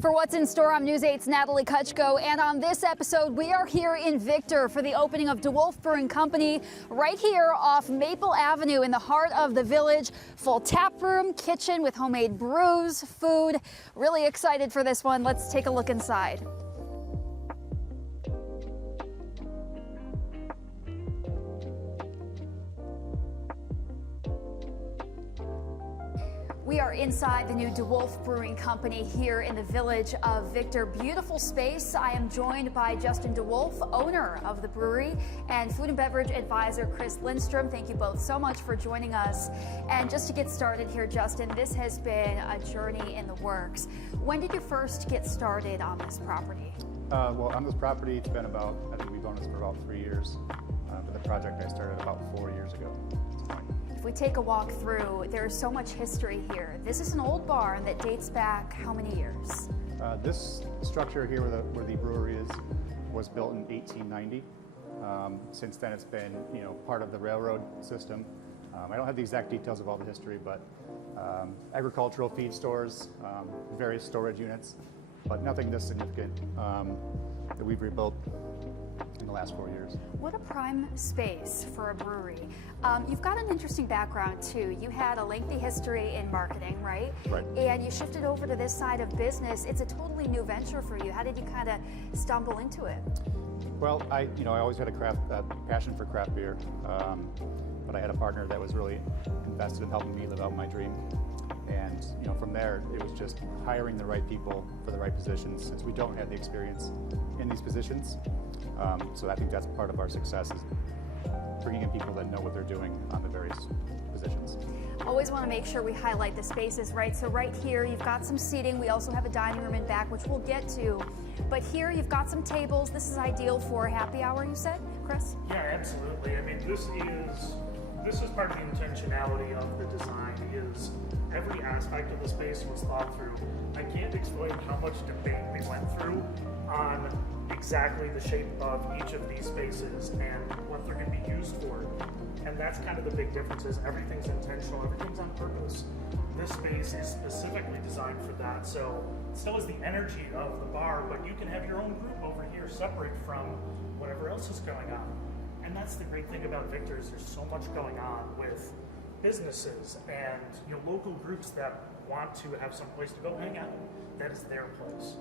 For what's in store, I'm News 8's Natalie Kucko, and on this episode, we are here in Victor for the opening of DeWolf Brewing Company right here off Maple Avenue in the heart of the village. Full tap room, kitchen with homemade brews, food. Really excited for this one. Let's take a look inside. We are inside the new DeWolf Brewing Company here in the village of Victor. Beautiful space. I am joined by Justin DeWolf, owner of the brewery, and food and beverage advisor Chris Lindstrom. Thank you both so much for joining us. And just to get started here, Justin, this has been a journey in the works. When did you first get started on this property? Well, on this property, it's been about, I think we've owned this for about 3 years. But the project I started about 4 years ago. If we take a walk through, there's so much history here. This is an old barn that dates back how many years? This structure here where the brewery is was built in 1890. Since then it's been part of the railroad system. I don't have the exact details of all the history, but agricultural feed stores, various storage units, but nothing this significant that we've rebuilt in the last 4 years. What a prime space for a brewery. You've got an interesting background too. You had a lengthy history in marketing, right? Right. And you shifted over to this side of business. It's a totally new venture for you. How did you kind of stumble into it? Well, I always had a passion for craft beer, but I had a partner that was really invested in helping me live out my dream. And from there, it was just hiring the right people for the right positions, since we don't have the experience in these positions. So I think that's part of our success, is bringing in people that know what they're doing on the various positions. Always want to make sure we highlight the spaces, right? So right here, you've got some seating. We also have a dining room in back, which we'll get to. But here, you've got some tables. This is ideal for a happy hour, you said, Chris? Yeah, absolutely. I mean, this is part of the intentionality of the design. Is every aspect of the space was thought through. I can't explain how much debate we went through on exactly the shape of each of these spaces and what they're going to be used for. And that's kind of the big difference, is everything's intentional, everything's on purpose. This space is specifically designed for that. So it still has the energy of the bar, but you can have your own group over here separate from whatever else is going on. And that's the great thing about Victor, is there's so much going on with businesses and local groups that want to have some place to go hang out. That is their place.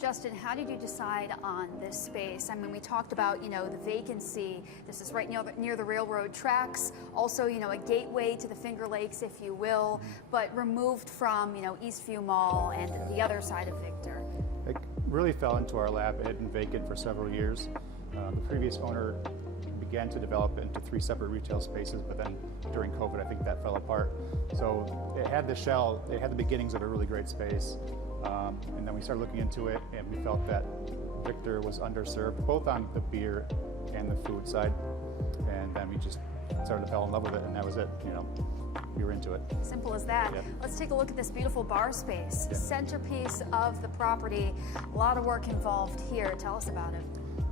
Justin, how did you decide on this space? I mean, we talked about, the vacancy. This is right near the railroad tracks. Also, a gateway to the Finger Lakes, if you will, but removed from, Eastview Mall and the other side of Victor. It really fell into our lap. It had been vacant for several years. The previous owner began to develop it into 3 separate retail spaces, but then during COVID, I think that fell apart. So it had the shell, it had the beginnings of a really great space. And then we started looking into it, and we felt that Victor was underserved, both on the beer and the food side. And then we just started to fall in love with it, and that was it. We were into it. Simple as that. Yep. Let's take a look at this beautiful bar space. Yep. Centerpiece of the property. A lot of work involved here. Tell us about it.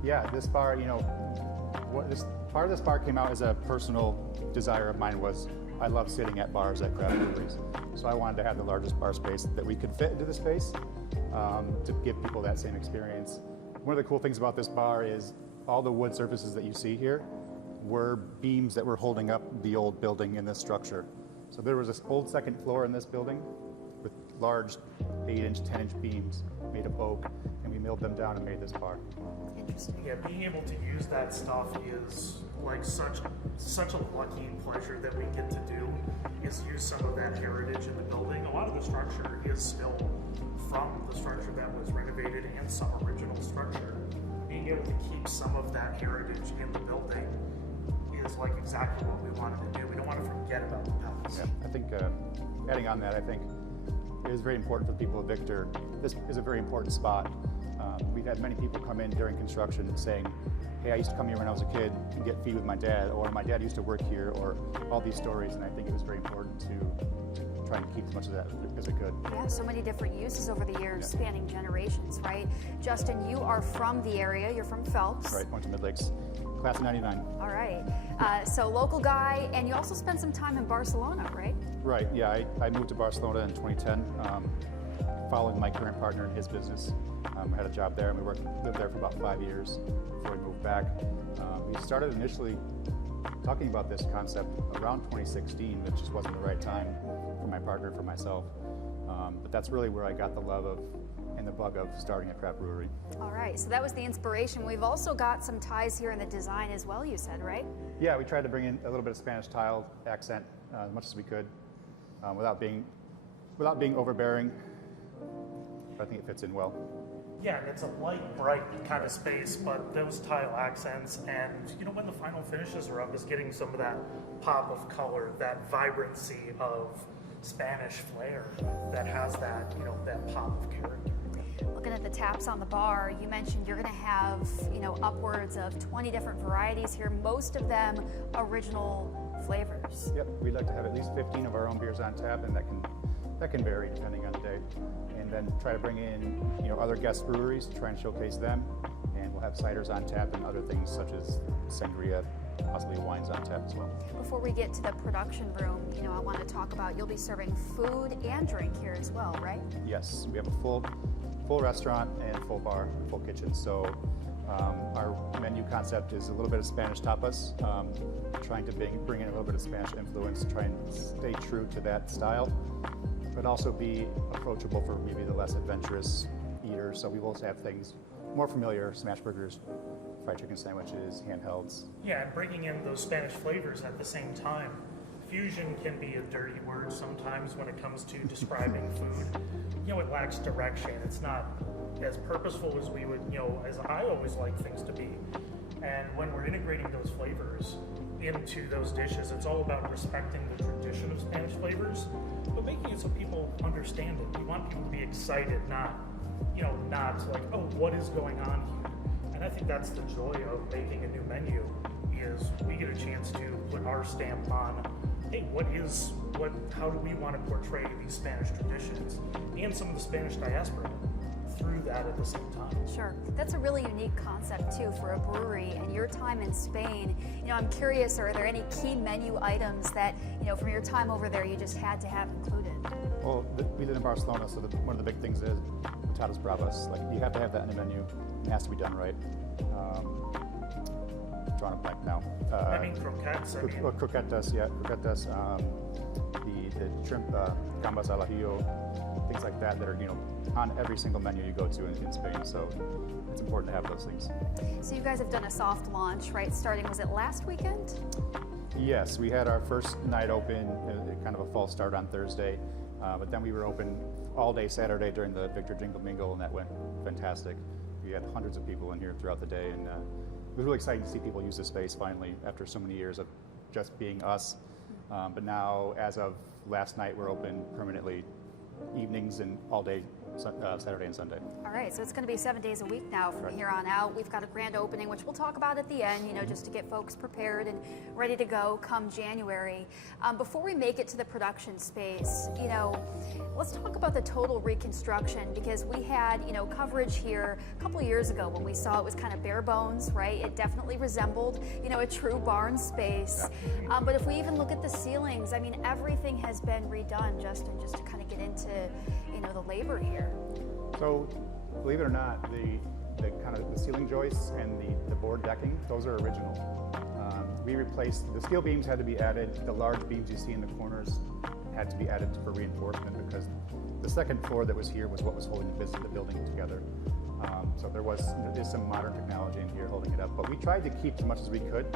Yeah, this bar, part of this bar came out as a personal desire of mine. Was I love sitting at bars at craft breweries. So I wanted to have the largest bar space that we could fit into the space to give people that same experience. One of the cool things about this bar is all the wood surfaces that you see here were beams that were holding up the old building in this structure. So there was this old second floor in this building with large 8-inch, 10-inch beams made of oak, and we milled them down and made this bar. Interesting. Yeah, being able to use that stuff is like such a lucky pleasure that we get to do, is use some of that heritage in the building. A lot of the structure is still from the structure that was renovated and some original structure. Being able to keep some of that heritage in the building is like exactly what we wanted to do. We don't want to forget about the palace. Yeah, I think adding on that, I think it is very important for the people of Victor. This is a very important spot. We've had many people come in during construction saying, hey, I used to come here when I was a kid and get feed with my dad, or my dad used to work here, or all these stories, and I think it was very important to try and keep as much of that as it could. Yeah, so many different uses over the years, spanning generations, right? Justin, you are from the area. You're from Phelps. Right, went to Mid Lakes, class of '99. All right. So local guy, and you also spent some time in Barcelona, right? Right, yeah, I moved to Barcelona in 2010. following my current partner in his business. I had a job there, and we lived there for about 5 years before we moved back. We started initially talking about this concept around 2016, which just wasn't the right time for my partner and for myself. But that's really where I got the love of and the bug of starting a craft brewery. All right, so that was the inspiration. We've also got some ties here in the design as well, you said, right? Yeah, we tried to bring in a little bit of Spanish tile accent as much as we could, without being overbearing. But I think it fits in well. Yeah, and it's a light, bright kind of space, but those tile accents, and when the final finishes are up, is getting some of that pop of color, that vibrancy of Spanish flair that has that, that pop of character. Looking at the taps on the bar, you mentioned you're going to have, upwards of 20 different varieties here, most of them original flavors. Yep, we'd like to have at least 15 of our own beers on tap, and that can vary depending on the day. And then try to bring in, other guest breweries to try and showcase them. And we'll have ciders on tap and other things such as sangria, possibly wines on tap as well. Before we get to the production room, I want to talk about, you'll be serving food and drink here as well, right? Yes, we have a full restaurant and full bar, full kitchen. So our menu concept is a little bit of Spanish tapas, trying to bring in a little bit of Spanish influence, try and stay true to that style, but also be approachable for maybe the less adventurous eaters. So we will also have things more familiar, smash burgers, fried chicken sandwiches, handhelds. Yeah, and bringing in those Spanish flavors at the same time. Fusion can be a dirty word sometimes when it comes to describing food. It lacks direction. It's not as purposeful as we would, as I always like things to be. And when we're integrating those flavors into those dishes, it's all about respecting the tradition of Spanish flavors, but making it so people understand it. We want people to be excited, not like, oh, what is going on here? And I think that's the joy of making a new menu, is we get a chance to put our stamp on, hey, how do we want to portray these Spanish traditions and some of the Spanish diaspora through that at the same time. Sure. That's a really unique concept, too, for a brewery. And your time in Spain, I'm curious, are there any key menu items that, from your time over there, you just had to have included? Well, we live in Barcelona, so one of the big things is patatas bravas. Like, you have to have that in the menu. It has to be done right. Drawing a blank now. Croquettes. Croquetas, yeah, croquetas. The shrimp, gambas al ajillo, things like that are on every single menu you go to in Spain. So it's important to have those things. So you guys have done a soft launch, right? Starting, was it last weekend? Yes, we had our first night open, kind of a false start on Thursday, but then we were open all day Saturday during the Victor Jingle Mingle, and that went fantastic. We had hundreds of people in here throughout the day, and it was really exciting to see people use the space finally after so many years of just being us. But now, as of last night, we're open permanently evenings and all day Saturday and Sunday. All right, so it's going to be 7 days a week now from here on out. We've got a grand opening, which we'll talk about at the end, just to get folks prepared and ready to go come January. Before we make it to the production space, let's talk about the total reconstruction, because we had, coverage here a couple years ago when we saw it was kind of bare bones, right? It definitely resembled, a true barn space. Yeah. But if we even look at the ceilings, everything has been redone, Justin, just to kind of get into, the labor here. So, believe it or not, the kind of the ceiling joists and the board decking, those are original. We replaced, the steel beams had to be added, the large beams you see in the corners had to be added for reinforcement, because the second floor that was here was what was holding the building together. So there is some modern technology in here holding it up, but we tried to keep as much as we could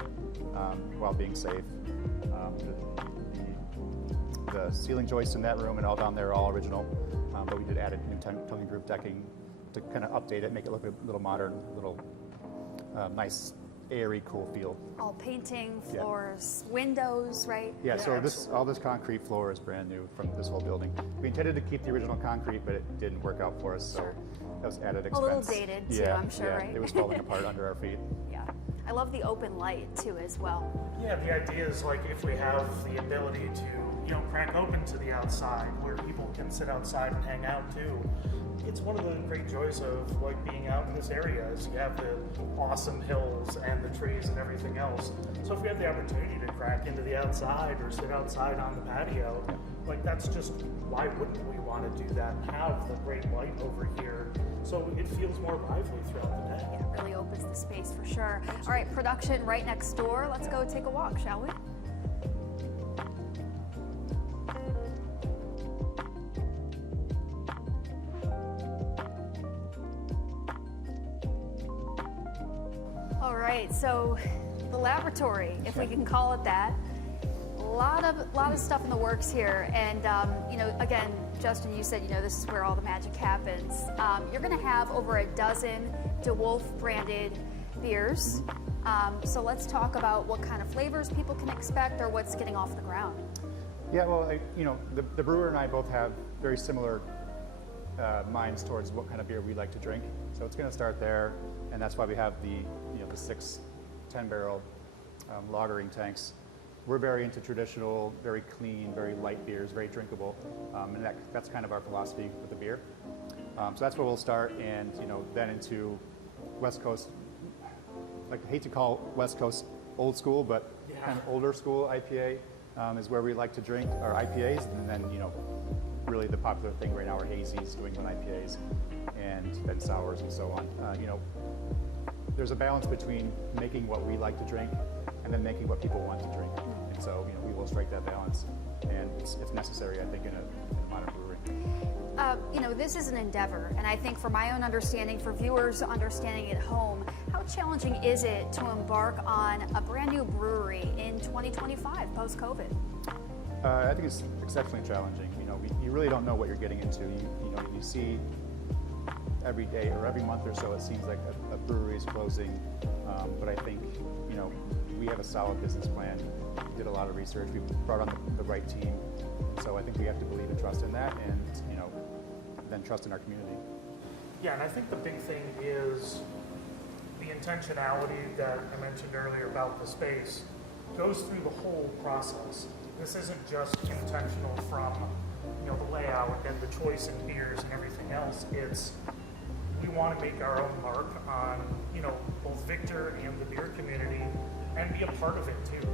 while being safe. The ceiling joists in that room and all down there are all original, but we did add a new tongue and groove decking to kind of update it, make it look a little modern, a little nice, airy, cool feel. All painting, floors, windows, right? Yeah, so all this concrete floor is brand new from this whole building. We intended to keep the original concrete, but it didn't work out for us, so that was added expense. A little dated too, I'm sure, right? It was falling apart under our feet. Yeah. I love the open light too as well. Yeah, the idea is, like, if we have the ability to crack open to the outside where people can sit outside and hang out too. It's one of the great joys of like being out in this area is you have the awesome hills and the trees and everything else. So if we have the opportunity to crack into the outside or sit outside on the patio, like that's just, why wouldn't we want to do that and have the great light over here so it feels more lively throughout the day. It really opens the space for sure. All right, production right next door. Let's go take a walk, shall we? All right, so the laboratory, if we can call it that. A lot of stuff in the works here, and again, Justin, you said this is where all the magic happens. You're going to have over a dozen DeWolf branded beers. So let's talk about what kind of flavors people can expect, or what's getting off the ground. Yeah, well, the brewer and I both have very similar minds towards what kind of beer we like to drink. So it's going to start there, and that's why we have the 6 10-barrel lagering tanks. We're very into traditional, very clean, very light beers, very drinkable, and that's kind of our philosophy with the beer. So that's where we'll start, and then into West Coast. Like, I hate to call West Coast old school, but kind of older school IPA is where we like to drink our IPAs, and then really the popular thing right now are hazies, New England IPAs, and sours and so on. There's a balance between making what we like to drink and then making what people want to drink. And so, we will strike that balance, and it's necessary, I think, in a modern brewery. This is an endeavor, and I think for my own understanding, for viewers understanding at home, how challenging is it to embark on a brand new brewery in 2025, post-COVID? I think it's exceptionally challenging. You really don't know what you're getting into. You see every day or every month or so, it seems like a brewery is closing. But I think, we have a solid business plan. We did a lot of research. We brought on the right team. So I think we have to believe and trust in that, and then trust in our community. Yeah, and I think the big thing is the intentionality that I mentioned earlier about the space goes through the whole process. This isn't just intentional from the layout and the choice in beers and everything else. It's we want to make our own mark on both Victor and the beer community and be a part of it too.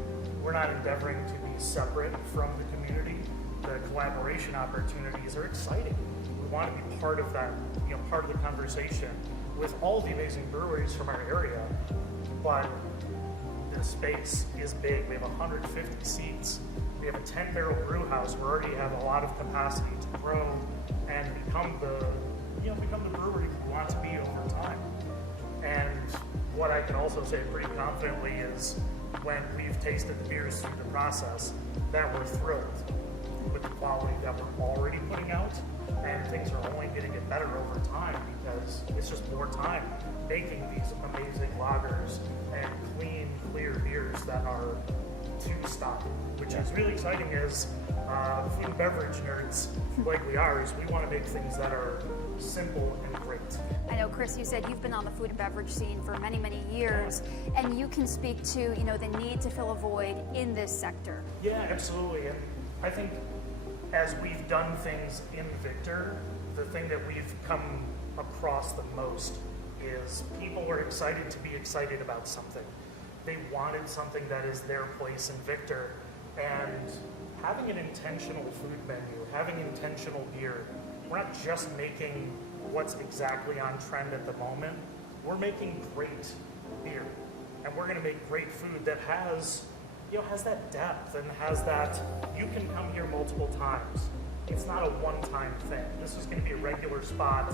We're not endeavoring to be separate from the community. The collaboration opportunities are exciting. We want to be part of that, part of the conversation with all the amazing breweries from our area. But the space is big. We have 150 seats. We have a 10-barrel brew house. We already have a lot of capacity to grow and become the brewery we want to be over time. And what I can also say pretty confidently is when we've tasted the beers through the process, that we're thrilled with the quality that we're already putting out, and things are only going to get better over time because it's just more time making these amazing lagers and clean, clear beers that are to stop, which is really exciting as food and beverage nerds like we are, is we want to make things that are simple and great. I know, Chris, you said you've been on the food and beverage scene for many, many years, and you can speak to, the need to fill a void in this sector. Yeah, absolutely. And I think as we've done things in Victor, the thing that we've come across the most is people were excited to be excited about something. They wanted something that is their place in Victor, and having an intentional food menu, having intentional beer. We're not just making what's exactly on trend at the moment. We're making great beer, and we're going to make great food that has that depth and has that you can come here multiple times. It's not a one-time thing. This is going to be a regular spot,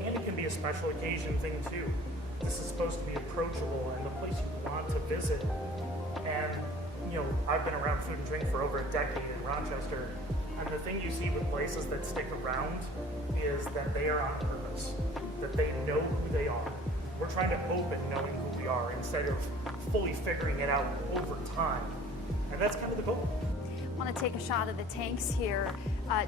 and it can be a special occasion thing too. This is supposed to be approachable and the place you want to visit. And I've been around food and drink for over a decade in Rochester, and the thing you see with places that stick around is that they are on purpose, that they know who they are. We're trying to open knowing who we are instead of fully figuring it out over time. And that's kind of the goal. I want to take a shot of the tanks here.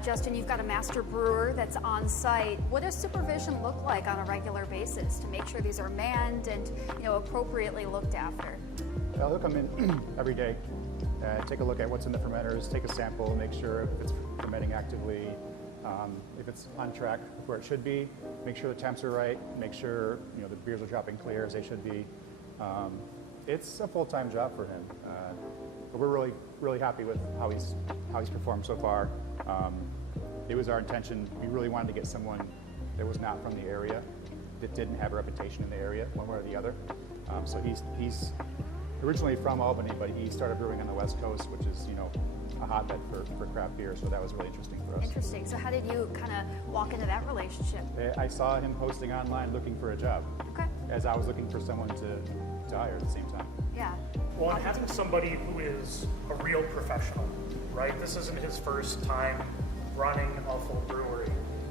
Justin, you've got a master brewer that's on site. What does supervision look like on a regular basis to make sure these are manned and appropriately looked after? They'll come in every day take a look at what's in the fermenters, take a sample, make sure if it's fermenting actively, if it's on track where it should be, make sure the temps are right, make sure the beers are dropping clear as they should be. It's a full-time job for him, but we're really happy with how he's performed so far. It was our intention. We really wanted to get someone that was not from the area, that didn't have a reputation in the area, one way or the other. So he's originally from Albany, but he started brewing on the West Coast, which is a hotbed for craft beer. So that was really interesting for us. Interesting. So how did you kind of walk into that relationship? I saw him posting online looking for a job, Okay. as I was looking for someone to hire at the same time. Yeah. Well, and having somebody who is a real professional, right? This isn't his first time running a full brewery.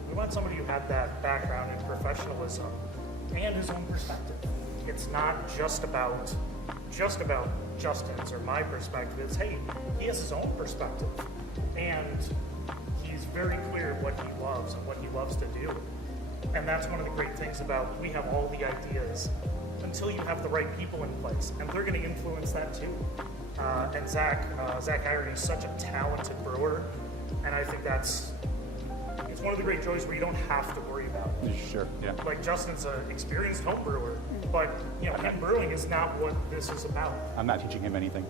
We want somebody who had that background in professionalism and his own perspective. It's not just about Justin's or my perspective. It's, hey, he has his own perspective, and he's very clear what he loves and what he loves to do. And that's one of the great things about, we have all the ideas until you have the right people in place, and they're going to influence that too. And Zach Irony is such a talented brewer, and I think it's one of the great joys where you don't have to worry about it. Sure, yeah. Like Justin's an experienced home brewer, but him brewing is not what this is about. I'm not teaching him anything.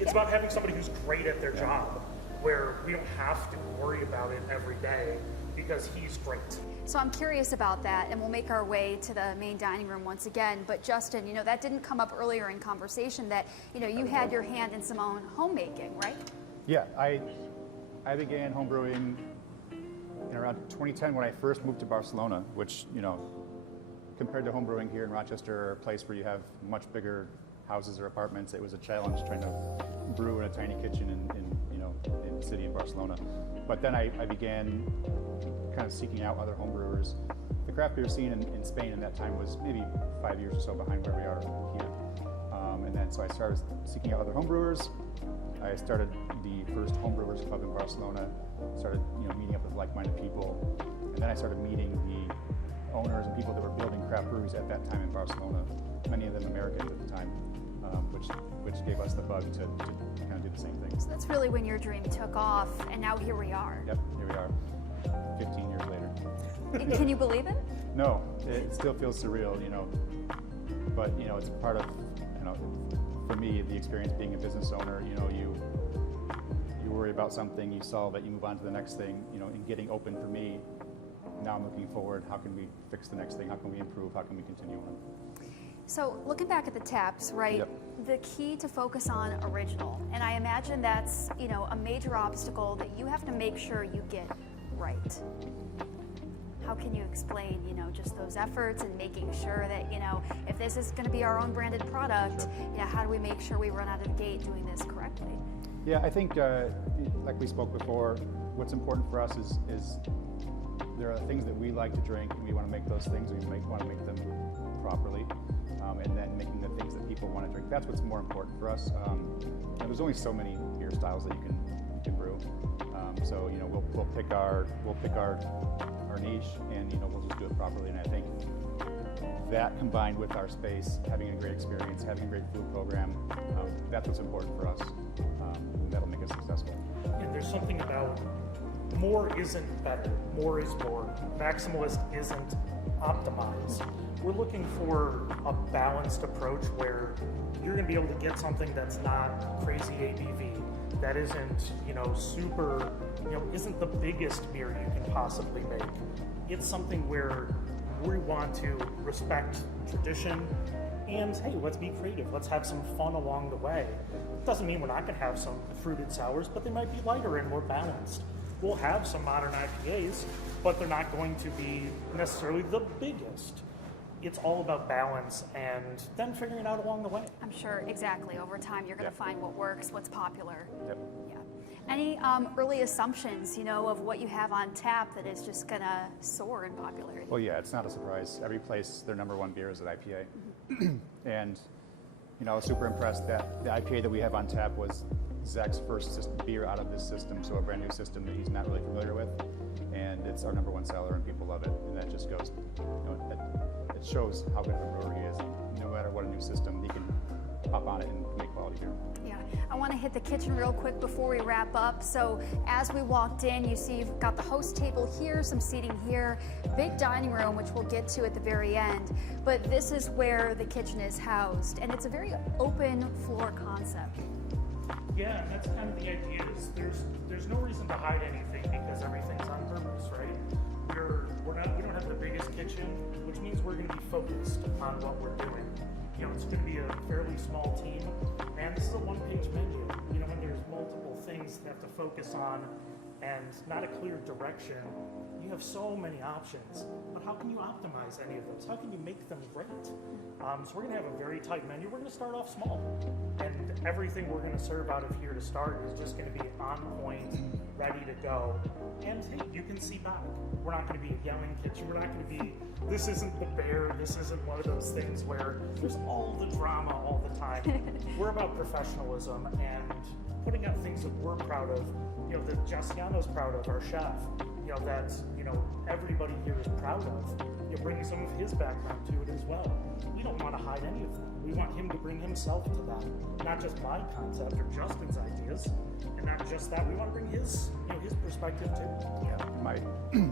It's about having somebody who's great at their job, where we don't have to worry about it every day because he's great. So I'm curious about that, and we'll make our way to the main dining room once again. But Justin, that didn't come up earlier in conversation that, you had your hand in some own homemaking, right? Yeah, I began homebrewing in around 2010 when I first moved to Barcelona, which, compared to homebrewing here in Rochester, a place where you have much bigger houses or apartments, it was a challenge trying to brew in a tiny kitchen in the city of Barcelona. But then I began kind of seeking out other homebrewers. The craft beer scene in Spain in that time was maybe 5 years or so behind where we are here. And then so I started seeking out other homebrewers. I started the first homebrewers club in Barcelona, started meeting up with like-minded people, and then I started meeting the owners and people that were building craft breweries at that time in Barcelona, many of them Americans at the time, which gave us the bug to kind of do the same thing. So that's really when your dream took off, and now here we are. Yep, here we are, 15 years later. Can you believe it? No, it still feels surreal, but it's part of, for me, the experience being a business owner, you worry about something, you solve it, you move on to the next thing, and getting open for me, now I'm looking forward, how can we fix the next thing, how can we improve, how can we continue on? So looking back at the taps, right, Yep. the key to focus on original, and I imagine that's, a major obstacle that you have to make sure you get right. How can you explain, just those efforts and making sure that, if this is going to be our own branded product, Sure. How do we make sure we run out of the gate doing this correctly? Yeah, I think, like we spoke before, what's important for us is there are things that we like to drink, and we want to make those things, we want to make them properly, and then making the things that people want to drink. That's what's more important for us. There's only so many beer styles that you can brew, so we'll pick our niche, and we'll just do it properly. And I think that combined with our space, having a great experience, having a great food program, that's what's important for us. That'll make us successful. And there's something about more isn't better, more is more. Maximalist isn't optimized. We're looking for a balanced approach where you're going to be able to get something that's not crazy ABV, that isn't, super, isn't the biggest beer you can possibly make. It's something where we want to respect tradition and, hey, let's be creative. Let's have some fun along the way. Doesn't mean we're not going to have some fruited sours, but they might be lighter and more balanced. We'll have some modern IPAs, but they're not going to be necessarily the biggest. It's all about balance and then figuring it out along the way. I'm sure, exactly. Over time, you're going to find what works, what's popular. Yep. Yeah. Any early assumptions, of what you have on tap that is just going to soar in popularity? Well, yeah, it's not a surprise. Every place, their number one beer is an IPA. Mm-hmm. And, I was super impressed that the IPA that we have on tap was Zach's first beer out of this system, so a brand new system that he's not really familiar with. And it's our number one seller, and people love it. And that just goes, it shows how good of a brewer he is. No matter what a new system, he can hop on it and make quality beer. Yeah, I want to hit the kitchen real quick before we wrap up. So as we walked in, you see you've got the host table here, some seating here, big dining room, which we'll get to at the very end. But this is where the kitchen is housed, and it's a very open floor concept. Yeah, and that's kind of the idea. Is there's no reason to hide anything because everything's on purpose, right? We don't have the biggest kitchen, which means we're going to be focused on what we're doing. You know, it's going to be a fairly small team, and this is a one-page menu. You know, when there's multiple things to have to focus on and not a clear direction, you have so many options. But how can you optimize any of those? How can you make them great? So we're going to have a very tight menu. We're going to start off small, and everything we're going to serve out of here to start is just going to be on point, ready to go. And hey, you can see back. We're not going to be a yelling kitchen. We're not going to be, this isn't the bear. This isn't one of those things where there's all the drama all the time. We're about professionalism and putting out things that we're proud of, you know, that Giustiano's proud of, our chef, you know, that, you know, everybody here is proud of. You know, bringing some of his background to it as well. We don't want to hide any of that. We want him to bring himself to that. Not just my concept or Justin's ideas, and not just that. We want to bring his, you know, his perspective too. Yeah,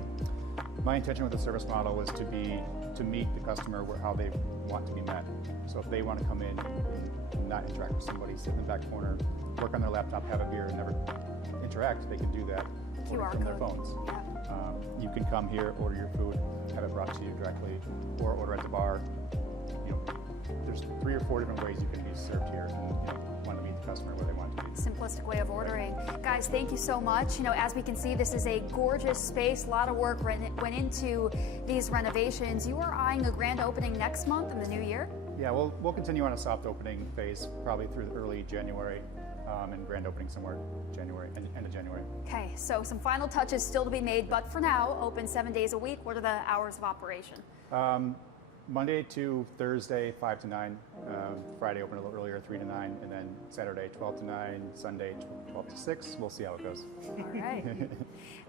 my intention with the service model was to meet the customer how they want to be met. So if they want to come in and not interact with somebody, sit in the back corner, work on their laptop, have a beer, and never interact, they can do that QR from their code. phones. Yeah. You can come here, order your food, have it brought to you directly, or order at the bar. You know, there's 3 or 4 different ways you can be served here, and you know, want to meet the customer where they want to be. Simplistic way of ordering. Guys, thank you so much. You know, as we can see, this is a gorgeous space. A lot of work went into these renovations. You are eyeing a grand opening next month in the new year? Yeah, we'll continue on a soft opening phase, probably through early January, and grand opening somewhere January, end of January. Okay, so some final touches still to be made, but for now, open 7 days a week. What are the hours of operation? Monday to Thursday, 5 to 9. Friday open a little earlier, 3 to 9, and then Saturday, 12 to 9. Sunday, 12 to 6. We'll see how it goes. All right.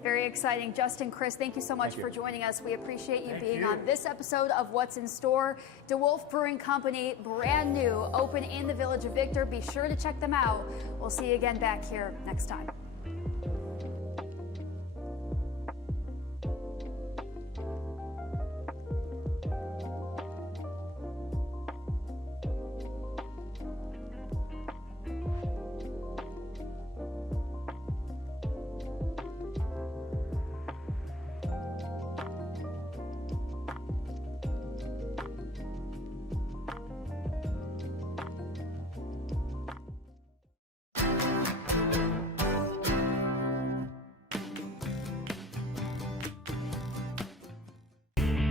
Very exciting. Justin, Chris, thank you so much for joining us. We appreciate you being on this episode of What's in Store. DeWolf Brewing Company, brand new, open in the Village of Victor. Be sure to check them out. We'll see you again back here next time.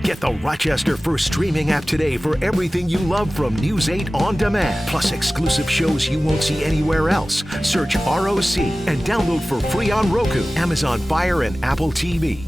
Get the Rochester First streaming app today for everything you love from News 8 On Demand, plus exclusive shows you won't see anywhere else. Search ROC and download for free on Roku, Amazon Fire, and Apple TV.